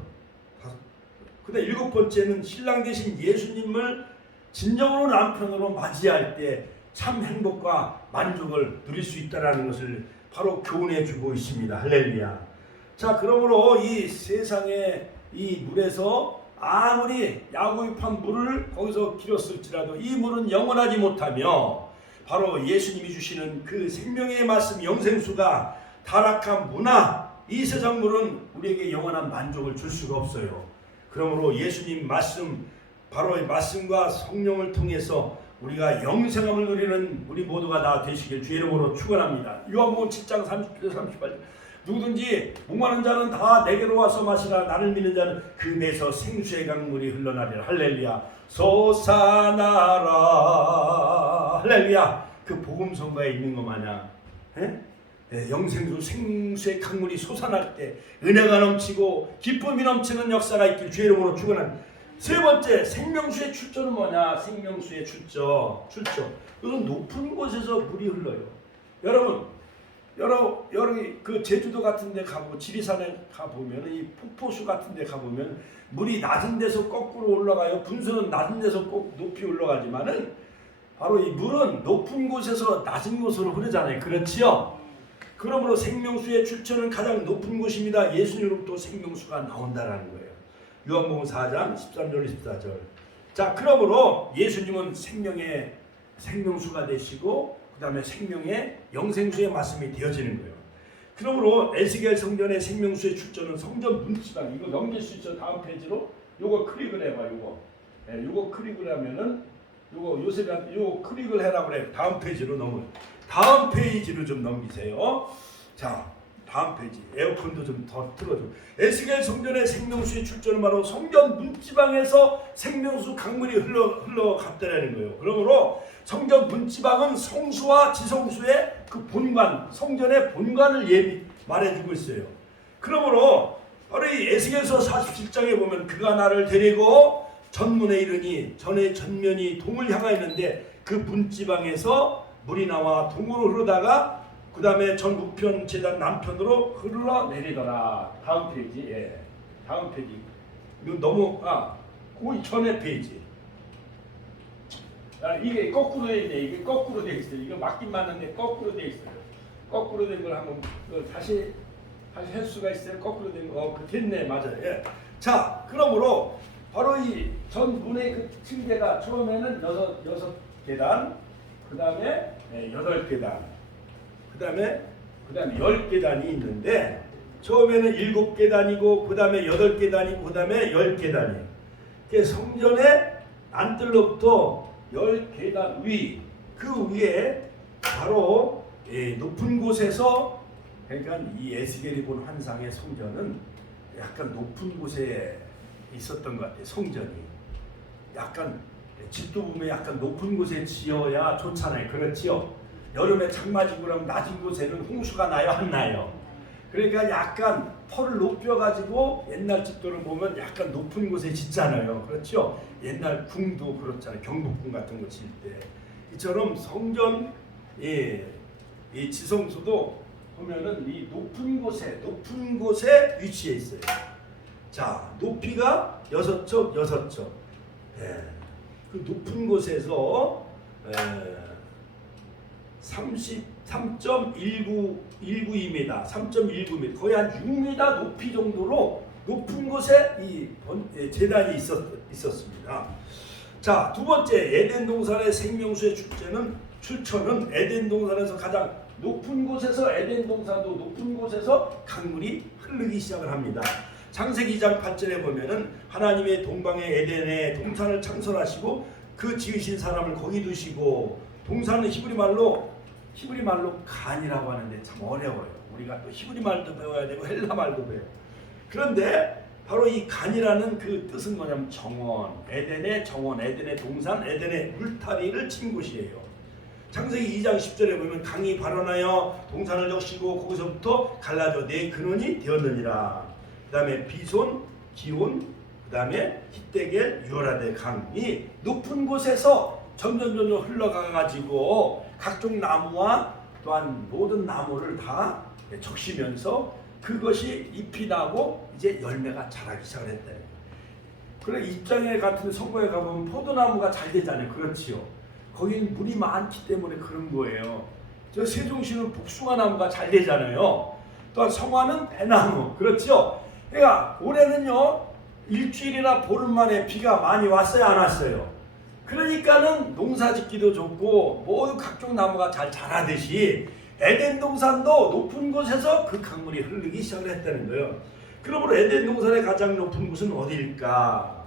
근데 7번째는 신랑 되신 예수님을 진정으로 남편으로 맞이할 때 참 행복과 만족을 누릴 수 있다는 것을 바로 교훈해 주고 있습니다. 할렐루야. 자, 그러므로 이 세상의 이 물에서 아무리 야구입한 물을 거기서 길었을지라도 이 물은 영원하지 못하며 바로 예수님이 주시는 그 생명의 말씀 영생수가 타락한 문화 이 세상 물은 우리에게 영원한 만족을 줄 수가 없어요. 그러므로 예수님 말씀 바로 이 말씀과 성령을 통해서 우리가 영생함을 누리는 우리 모두가 다 되시길 주의 이름으로 축원합니다. 요한복음 7장 30절 38절 누구든지 목마른 자는 다 내게로 와서 마시라. 나를 믿는 자는 그 배에서 생수의 강물이 흘러나리라. 할렐루야. 소사나라. 할렐루야. 그 복음성가에 있는 것 마냥 영생수 생수의 강물이 솟아날 때 은혜가 넘치고 기쁨이 넘치는 역사가 있길 주의 이름으로 축원합니다. 세 번째, 생명수의 출처는 뭐냐? 생명수의 출처. 그건 높은 곳에서 물이 흘러요. 여러분 그 제주도 같은 데 가보고 지리산에 가보면 이 폭포수 같은 데 가보면 물이 낮은 데서 거꾸로 올라가요. 분수는 낮은 데서 꼭 높이 올라가지만은 바로 이 물은 높은 곳에서 낮은 곳으로 흐르잖아요. 그렇지요? 그러므로 생명수의 출처는 가장 높은 곳입니다. 예수님으로부터 생명수가 나온다라는 거예요. 요한복음 4장 13절 14절. 자, 그러므로 예수님은 생명의 생명수가 되시고 그 다음에 생명의 영생수의 말씀이 되어지는 거예요. 그러므로 에스겔 성전의 생명수의 출처는 성전 문지방. 이거 넘길 수 있죠? 다음 페이지로. 요거 클릭을 해봐. 요거 클릭을 하면은 요거 요셉한테 요거 클릭을 해라 그래. 다음 페이지로 다음 페이지로 좀 넘기세요. 자, 다음 페이지. 에어컨도 좀 더 틀어줘. 에스겔 성전의 생명수의 출처는 바로 성전 문지방에서 생명수 강물이 흘러갔다라는 거예요. 그러므로 성전 문지방은 성수와 지성수의 그 본관, 성전의 본관을 말해주고 있어요. 그러므로 바로 이 에스겔서 47장에 보면 그가 나를 데리고 전문에 이르니 전의 전면이 동을 향하였는데 그 문지방에서 물이 나와 동으로 흐르다가 그 다음에 전 우편 제단 남편으로 흘러내리더라. 다음 페이지. 다음 페이지. 이거 그 전에 페이지. 이게 거꾸로 돼 있네. 이게 거꾸로 돼 있어요. 이거 맞긴 맞는데 거꾸로 돼 있어요. 거꾸로 된 걸 한번 다시 할 수가 있어요. 거꾸로 된 거. 됐네. 맞아요. 자, 그러므로 바로 이 전 문의 그 층계가 처음에는 여섯 계단, 그 다음에 8계단, 그 다음에 10계단이 있는데 처음에는 7계단이고 그 다음에 8계단이고 그 다음에 10계단이에요. 성전의 안뜰로부터 10계단 그 위에 바로 높은 곳에서 그러니까 이 에스겔이 본 환상의 성전은 약간 높은 곳에 있었던 것 같아요. 성전이 약간 집도 보면 약간 높은 곳에 지어야 좋잖아요. 그렇지요? 여름에 장마지고 그러면 낮은 곳에는 홍수가 나요? 안 나요? 그러니까 약간 펄을 높여가지고 옛날 집도를 보면 약간 높은 곳에 짓잖아요. 그렇죠? 옛날 궁도 그렇잖아요. 경복궁 같은 거 질 때. 이처럼 성전 이 지성소도 보면은 이 높은 곳에 위치해 있어요. 자, 높이가 6척. 그 높은 곳에서 3.19m, 3.19m, 거의 한 6m 높이 정도로 높은 곳에 이 제단이 있었습니다. 자, 두 번째 에덴 동산의 생명수의 출처는 에덴 동산에서 가장 높은 곳에서 에덴 동산도 높은 곳에서 강물이 흐르기 시작을 합니다. 창세기 2장 8절에 보면은 하나님의 동방의 에덴에 동산을 창설하시고 그 지으신 사람을 거기 두시고 동산은 히브리 말로 간이라고 하는데 참 어려워요. 우리가 또 히브리 말도 배워야 되고 헬라 말도 배워. 그런데 바로 이 간이라는 그 뜻은 뭐냐면 정원, 에덴의 정원, 에덴의 동산, 에덴의 울타리를 친 곳이에요. 창세기 2장 10절에 보면 강이 발원하여 동산을 적시고 거기서부터 갈라져 네 근원이 되었느니라. 그 다음에 비손, 기온, 그 다음에 히데겔, 유라데 강이 높은 곳에서 점점 흘러가가지고 각종 나무와 또한 모든 나무를 다 적시면서 그것이 잎이 나고 이제 열매가 자라기 시작을 했다. 그래 입장에 같은 성공에 가보면 포도나무가 잘 되잖아요. 그렇지요. 거기는 물이 많기 때문에 그런 거예요. 저 세종시는 복숭아나무가 잘 되잖아요. 또한 성화는 배나무. 그렇죠. 그러니까 올해는요 일주일이나 보름 만에 비가 많이 왔어요, 안 왔어요? 그러니까는 농사짓기도 좋고 모두 각종 나무가 잘 자라듯이 에덴 동산도 높은 곳에서 그 강물이 흐르기 시작을 했다는 거예요. 그러므로 에덴 동산의 가장 높은 곳은 어디일까?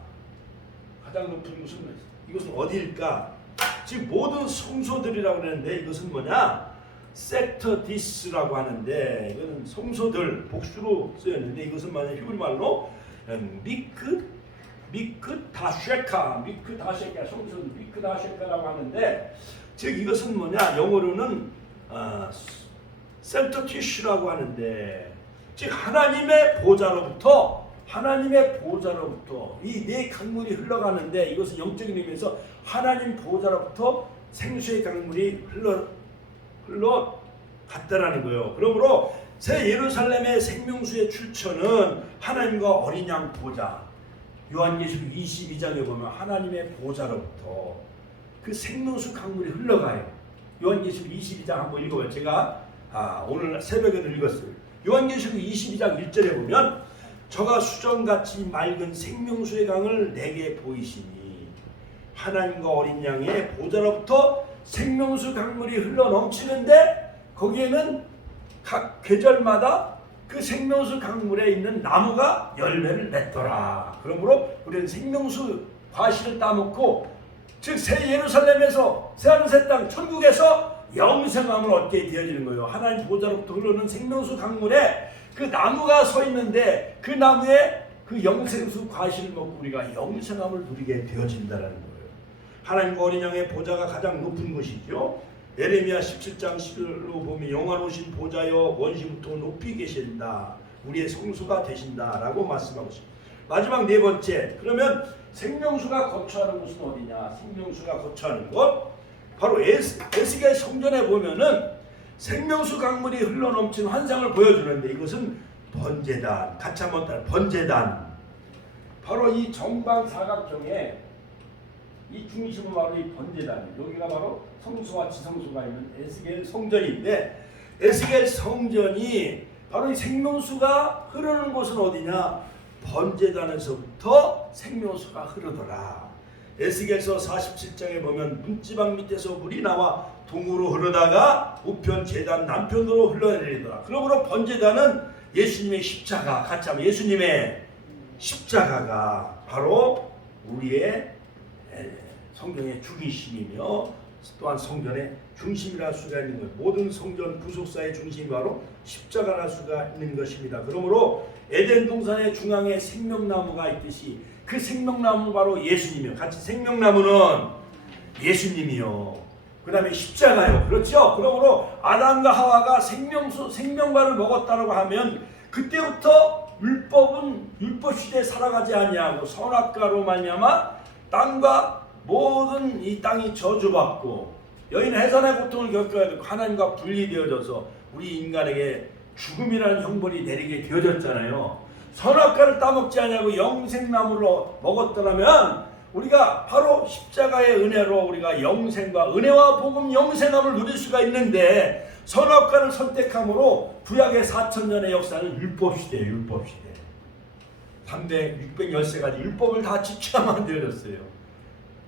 가장 높은 곳은 이것은 어디일까? 지금 모든 성소들이라고 하는데 이것은 뭐냐? 섹터디스라고 하는데 이거는 성소들 복수로 쓰였는데 이것은 뭐냐? 히브리 말로 미크다쉐카 성소 미크다쉐카라고 하는데 즉 이것은 뭐냐? 영어로는 섹터티슈라고 하는데 즉 하나님의 보좌로부터 이 네 강물이 흘러가는데 이것은 영적인 의미에서 하나님 보좌로부터 생수의 강물이 흘러갔다라는 거예요. 그러므로 새 예루살렘의 생명수의 출처는 하나님과 어린 양 보좌. 요한계시록 22장에 보면 하나님의 보좌로부터 그 생명수 강물이 흘러가요. 요한계시록 22장 한번 읽어봐요. 제가 오늘 새벽에도 읽었어요. 요한계시록 22장 1절에 보면 저가 수정같이 맑은 생명수의 강을 내게 보이시니 하나님과 어린 양의 보좌로부터 생명수 강물이 흘러 넘치는데 거기에는 각 계절마다 그 생명수 강물에 있는 나무가 열매를 맺더라. 그러므로 우리는 생명수 과실을 따먹고 즉 새 예루살렘에서 새하늘 새 땅 천국에서 영생함을 얻게 되어지는 거예요. 하나님 보좌로부터 흐르는 생명수 강물에 그 나무가 서 있는데 그 나무에 그 영생수 과실을 먹고 우리가 영생함을 누리게 되어진다는 거예요. 하나님과 어린 양의 보좌가 가장 높은 곳이죠. 예레미야 17장 11절로 보면 영화로우신 보좌여 원시부터 높이 계신다. 우리의 성수가 되신다라고 말씀하고 있습니다. 마지막 네 번째, 그러면 생명수가 거처하는 곳은 어디냐? 생명수가 거처하는 곳 바로 에스겔 성전에 보면은 생명수 강물이 흘러넘치는 환상을 보여주는데 이것은 번제단, 같이 한번 따라 번제단. 바로 이 정방 사각형에 이 중심은 바로 이 번제단. 여기가 바로 성소와 지성소가 있는 에스겔 성전인데 에스겔 성전이 바로 이 생명수가 흐르는 곳은 어디냐? 번제단에서부터 생명수가 흐르더라. 에스겔서 47장에 보면 문지방 밑에서 물이 나와 동으로 흐르다가 우편 제단 남편으로 흘러내리더라. 그러므로 번제단은 예수님의 십자가, 같이 하면 예수님의 십자가가 바로 우리의 성경의 중심이며 또한 성전의 중심이라 할 수가 있는 것. 모든 성전 구속사의 중심이 바로 십자가라 할 수가 있는 것입니다. 그러므로 에덴 동산의 중앙에 생명나무가 있듯이 그 생명나무 바로 예수님이요. 같이 생명나무는 예수님이요. 그 다음에 십자가요. 그렇죠? 그러므로 아담과 하와가 생명과를 먹었다고 하면 그때부터 율법은 율법 시대에 살아가지 아니하고 선악과로 말미암아 땅과 모든 이 땅이 저주받고 여인은 해산의 고통을 겪어야 되고 하나님과 분리되어져서 우리 인간에게 죽음이라는 형벌이 내리게 되어졌잖아요. 선악과를 따먹지 아니하고 영생나무를 먹었더라면 우리가 바로 십자가의 은혜로 우리가 영생과 은혜와 복음 영생함을 누릴 수가 있는데 선악과를 선택함으로 구약의 4000년의 역사는 율법시대예요. 율법시대. 613가지 율법을 다 지켜야만 되어졌어요.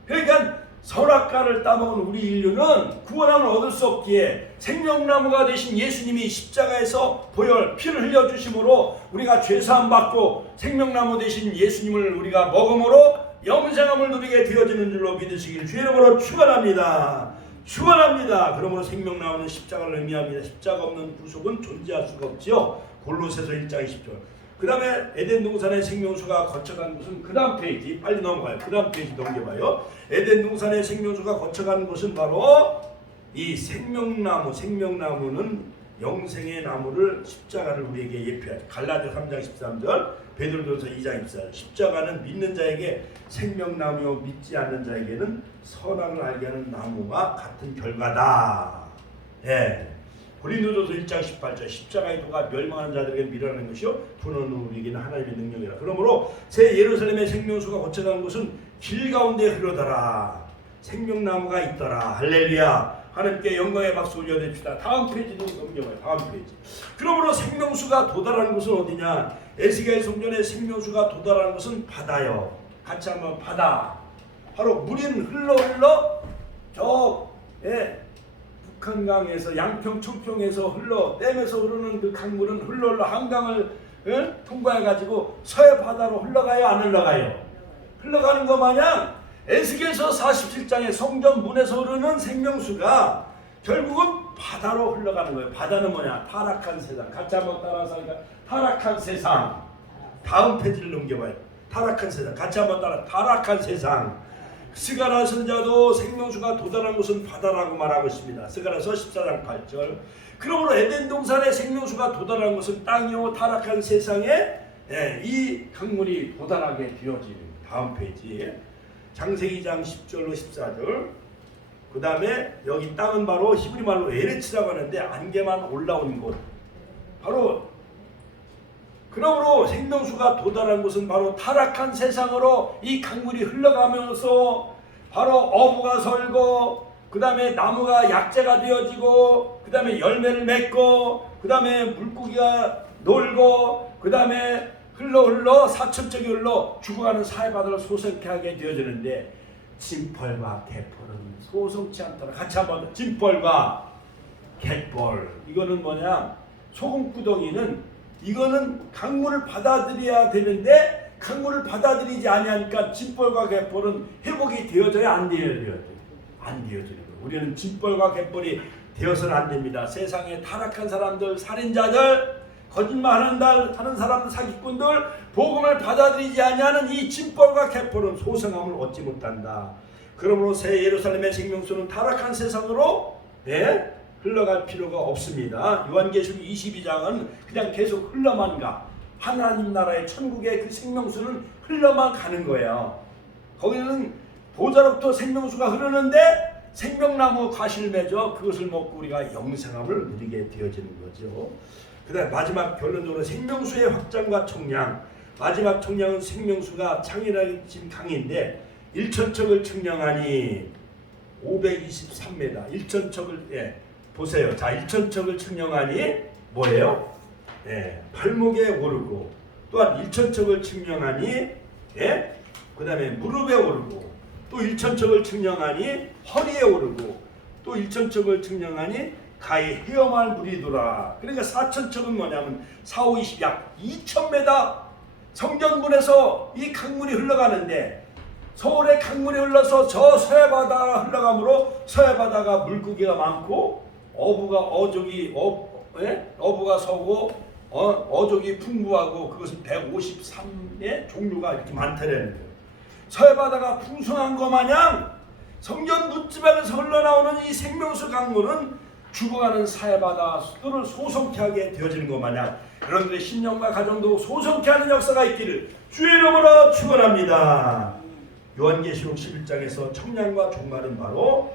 그러니까 선악과를 따먹은 우리 인류는 구원함을 얻을 수 없기에 생명나무가 되신 예수님이 십자가에서 보혈 피를 흘려주심으로 우리가 죄사함 받고 생명나무 되신 예수님을 우리가 먹음으로 영생함을 누리게 되어지는 줄로 믿으시길 주의 이름으로 축원합니다. 축원합니다. 그러므로 생명나무는 십자가를 의미합니다. 십자가 없는 구속은 존재할 수가 없지요. 골로새서 1장 20절. 그 다음에 에덴 동산의 생명수가 거쳐간 곳은 그 다음 페이지 빨리 넘어가요. 그 다음 페이지 넘겨봐요. 에덴 동산의 생명수가 거쳐간 곳은 바로 이 생명나무는 영생의 나무를 십자가를 우리에게 예표하죠. 갈라디아 3장 13절, 베드로전서 2장 24절. 십자가는 믿는 자에게 생명나무요 믿지 않는 자에게는 선악을 알게 하는 나무와 같은 결과다. 예. 고린도전서 1장 18절 십자가의 도가 멸망하는 자들에게 미라는 것이요 분노는 우리에게는 하나님의 능력이라. 그러므로 새 예루살렘의 생명수가 거쳐가는 곳은 길 가운데 흐르더라. 생명나무가 있더라. 할렐루야. 하나님께 영광의 박수 올려드립시다. 다음 페이지도 넘겨봐요. 다음 페이지. 그러므로 생명수가 도달하는 곳은 어디냐? 에스겔 성전의 생명수가 도달하는 곳은 바다요. 같이 한번 바다. 바로 물은 흘러 북한강에서 양평 청평에서 흘러 댐에서 흐르는 그 강물은 흘러 한강을 통과해 가지고 서해 바다로 흘러가요, 안 흘러가요? 흘러가는 것 마냥 에스겔서 47장의 성전 문에서 흐르는 생명수가 결국은 바다로 흘러가는 거예요. 바다는 뭐냐? 타락한 세상. 같이 한번 따라서 하니까 타락한 세상. 다음 페이지를 넘겨봐요. 타락한 세상. 같이 한번 따라. 타락한 세상. 스가랴 선자도 생명수가 도달한 곳은 바다라고 말하고 있습니다. 스가랴서 14장 8절. 그러므로 에덴 동산의 생명수가 도달한 곳은 땅이요 타락한 세상에 이 강물이 도달하게 되어지는. 다음 페이지. 창세기 2장 10절로 14절. 그 다음에 여기 땅은 바로 히브리 말로 에레츠라고 하는데 안개만 올라온 곳. 바로 그러므로 생명수가 도달한 곳은 바로 타락한 세상으로 이 강물이 흘러가면서 바로 어부가 설고 그 다음에 나무가 약재가 되어지고 그 다음에 열매를 맺고 그 다음에 물고기가 놀고 그 다음에 흘러 사천적이 흘러 죽어가는 사해바다를 소성케 하게 되어지는데 진펄과 갯벌은 소성치 않더라. 같이 한번 진펄과 갯벌. 이거는 뭐냐? 소금구덩이는 이거는 강물을 받아들여야 되는데 강물을 받아들이지 아니하니까 진벌과 갯벌은 회복이 되어져야 안 되어져요. 안 되어지는 거예요. 우리는 진벌과 갯벌이 되어서는 안 됩니다. 세상에 타락한 사람들, 살인자들, 거짓말하는 사람들, 사기꾼들, 복음을 받아들이지 아니하는 이 진벌과 갯벌은 소성함을 얻지 못한다. 그러므로 새 예루살렘의 생명수는 타락한 세상으로 흘러갈 필요가 없습니다. 요한계시록 22장은 그냥 계속 흘러만 가. 하나님 나라의 천국의 그 생명수는 흘러만 가는 거예요. 거기는 보좌로부터 생명수가 흐르는데 생명나무 과실을 맺어 그것을 먹고 우리가 영생함을 누리게 되어지는 거죠. 그 다음 마지막 결론적으로 생명수의 확장과 청량. 마지막 청량은 생명수가 창이라는 강인데 1천척을 측량하니 523m 1천척을 보세요. 자, 1천척을 측량하니 뭐예요? 팔목에 오르고 또한 1천척을 측량하니 그 다음에 무릎에 오르고 또 1천척을 측량하니 허리에 오르고 또 1천척을 측량하니 가히 헤엄할 무리더라. 그러니까 4천척은 뭐냐면 4, 5, 20, 약 2,000m 성전문에서 이 강물이 흘러가는데 서울에 강물이 흘러서 저 서해바다 흘러가므로 서해바다가 물고기가 많고 어부가 서고 어족이 풍부하고 그것은 153의 종류가 이렇게 많다는 거예요. 서해바다가 풍성한 것 마냥 성전 문지방에서 흘러나오는 이 생명수 강물은 죽어가는 사해바다를 소성케 하게 되어지는 것 마냥 여러분들의 신령과 가정도 소성케 하는 역사가 있기를 주의 이름으로 축원합니다. 요한계시록 11장에서 청량과 종말은 바로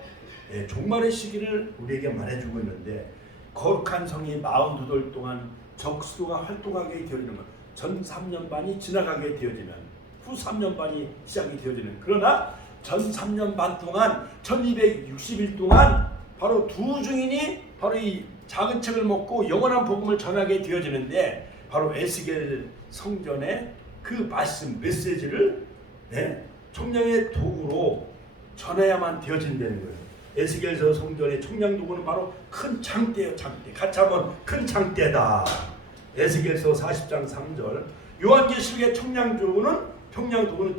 종말의 시기를 우리에게 말해주고 있는데 거룩한 성이 42돌 동안 적수가 활동하게 되어지는 것, 전 3년 반이 지나가게 되어지면 후 3년 반이 시작이 되어지는, 그러나 전 3년 반 동안 1260일 동안 바로 두 증인이 바로 이 작은 책을 먹고 영원한 복음을 전하게 되어지는데 바로 에스겔 성전의 그 말씀 메시지를 청량의 도구로 전해야만 되어진다는 거예요. 에스겔서 성전의 청량 도구는 바로 큰 창대예요. 창대. 같이 한번 큰 창대다. 에스겔서 40장 3절. 요한계시록의 청량 도구는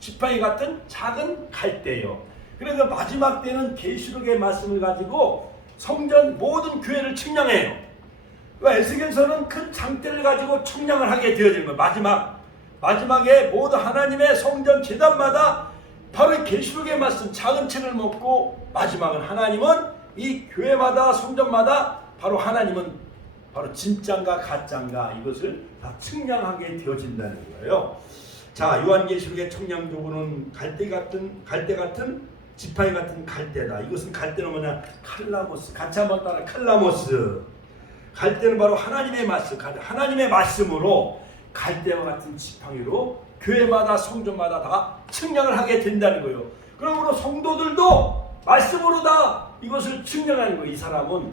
지팡이 같은 작은 갈대예요. 그래서 마지막 때는 계시록의 말씀을 가지고 성전 모든 교회를 측량해요. 그러니까 에스겔서는 큰 장대를 가지고 청량을 하게 되어지는 거예요. 마지막에 모든 하나님의 성전 제단마다 바로 계시록의 말씀 작은 책을 먹고 마지막은 하나님은 이 교회마다 성전마다 바로 하나님은 바로 진짜인가 가짜인가 이것을 다 측량하게 되어진다는 거예요. 자, 요한계시록의 청량 도구는 갈대 같은 지팡이 같은 갈대다. 이것은 갈대는 뭐냐? 칼라모스. 같이 한번 따라. 칼라모스. 갈대는 바로 하나님의 말씀. 하나님의 말씀으로 갈대와 같은 지팡이로 교회마다 성전마다 다 측량을 하게 된다는 거예요. 그러므로 성도들도 말씀으로 다 이것을 측량하는 거예요. 이 사람은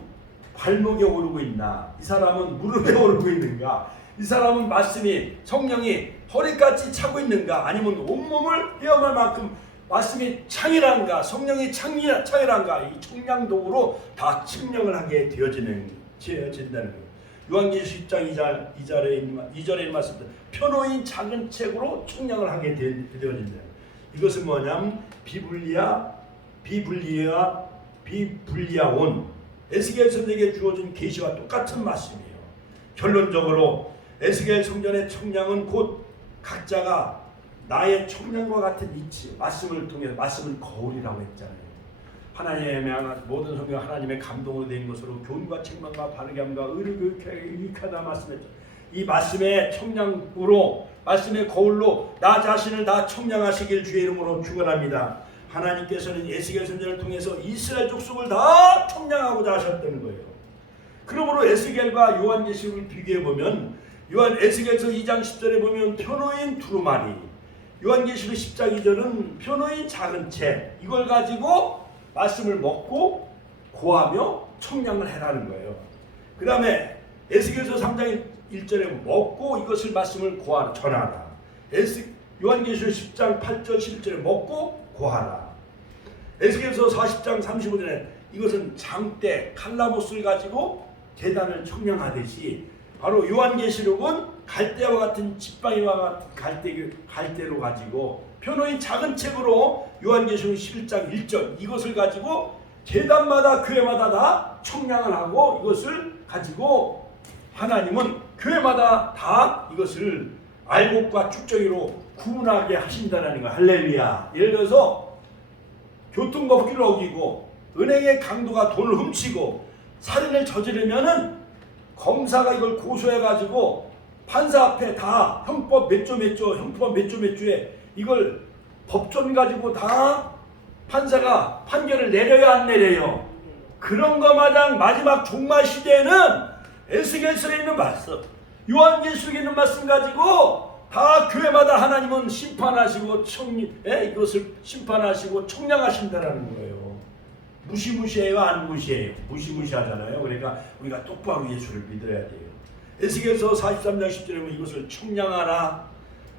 발목에 오르고 있나? 이 사람은 무릎에 오르고 있는가? 이 사람은 말씀이 성령이 허리까지 차고 있는가? 아니면 온몸을 헤엄할 만큼 말씀이 창이란가? 성령이 창이란가? 이 청량도구로 다 측량을 하게 되어진다는 거예요. 요한계시록 10장 2절에 있는 말씀 표노인 작은 책으로 측량을 하게 되어진다. 이것은 뭐냐면 비불리아온 에스겔 선생에게 주어진 계시와 똑같은 말씀이에요. 결론적으로 에스겔 성전의 청량은 곧 각자가 나의 청량과 같은 이치, 말씀을 통해 말씀은 거울이라고 했잖아요. 하나님의 모든 성경 하나님의 감동으로 된 것으로 교훈과 책망과 바르게 함과 의를 교육하다 말씀했죠. 이 말씀의 청량으로 말씀의 거울로 나 자신을 다 청량하시길 주의 이름으로 축원합니다. 하나님께서는 에스겔 선지자를 통해서 이스라엘 족속을 다 청량하고자 하셨다는 거예요. 그러므로 에스겔과 요한계시록을 비교해 보면 에스겔서 2장 10절에 보면 표노인 두루마리, 요한계시록 10장 2절은 표노인 작은 책, 이걸 가지고 말씀을 먹고 고하며 청량을 해라는 거예요. 그 다음에 에스겔서 3장 1절에 먹고 이것을 말씀을 고하라, 전하라. 요한계시록 10장 8절 11절에 먹고 고하라. 에스겔서 40장 35절에 이것은 장대 칼라모스를 가지고 제단을 청량하듯이 바로 요한계시록은 갈대와 같은 지팡이와 같은 갈대로 가지고 표노인 작은 책으로 요한계시록 11장 1절 이것을 가지고 제단마다 교회마다 다 청량을 하고 이것을 가지고 하나님은 교회마다 다 이것을 알곡과 쭉정이로 구분하게 하신다는 거. 할렐루야. 예를 들어서 교통법규를 어기고 은행의 강도가 돈을 훔치고 살인을 저지르면은 검사가 이걸 고소해가지고 판사 앞에 다 형법 몇 조 형법 몇 조에 이걸 법전 가지고 다 판사가 판결을 내려야 안 내려요. 그런 것마냥 마지막 종말 시대에는 에스겔서에 있는 말씀, 요한계시록에 있는 말씀 가지고 다 교회마다 하나님은 심판하시고 이것을 심판하시고 청량하신다라는 거예요. 무시무시해요, 안 무시해요? 무시무시하잖아요. 그러니까 우리가 똑바로 예수를 믿어야 돼요. 에스겔서 43장 10절에 보면 이것을 청량하라.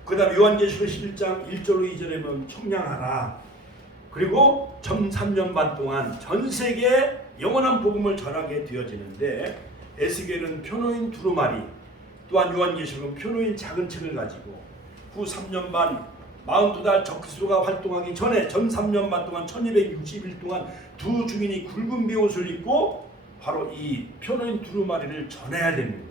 그 다음에 요한계시록 11장 1절로 2절에 보면 청량하라. 그리고 전 3년 반 동안 전 세계에 영원한 복음을 전하게 되어지는데 에스겔은 표노인 두루마리, 또한 요한계시록은 표노인 작은 책을 가지고 후 3년 반 42달 적그리스도가 활동하기 전에 전 3년 반 동안 1260일 동안 두 주민이 굵은 베옷을 입고 바로 이 표노인 두루마리를 전해야 되는 거예요.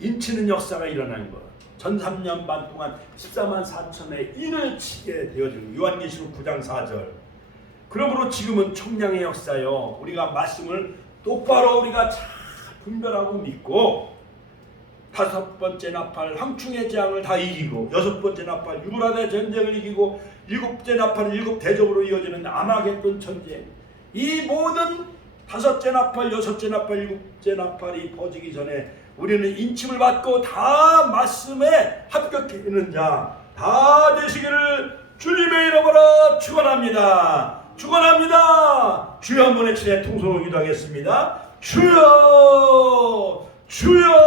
인치는 역사가 일어나는 거예요. 전 3년 반 동안 14만 4천의 인을 치게 되어지는 요한계시록 9장 4절. 그러므로 지금은 청량의 역사요. 우리가 말씀을 똑바로 우리가 잘 분별하고 믿고 다섯 번째 나팔 황충의 재앙을 다 이기고 여섯 번째 나팔 유브라데 전쟁을 이기고 일곱째 나팔은 일곱 대접으로 이어지는 아마겟돈 전쟁. 이 모든 다섯째 나팔, 여섯째 나팔, 일곱째 나팔이 퍼지기 전에 우리는 인침을 받고 다 말씀에 합격되는 자 다 되시기를 주님의 이름으로 축원합니다. 축원합니다. 주여 한 번의 친의 통성을 기도하겠습니다. 주여, 주여.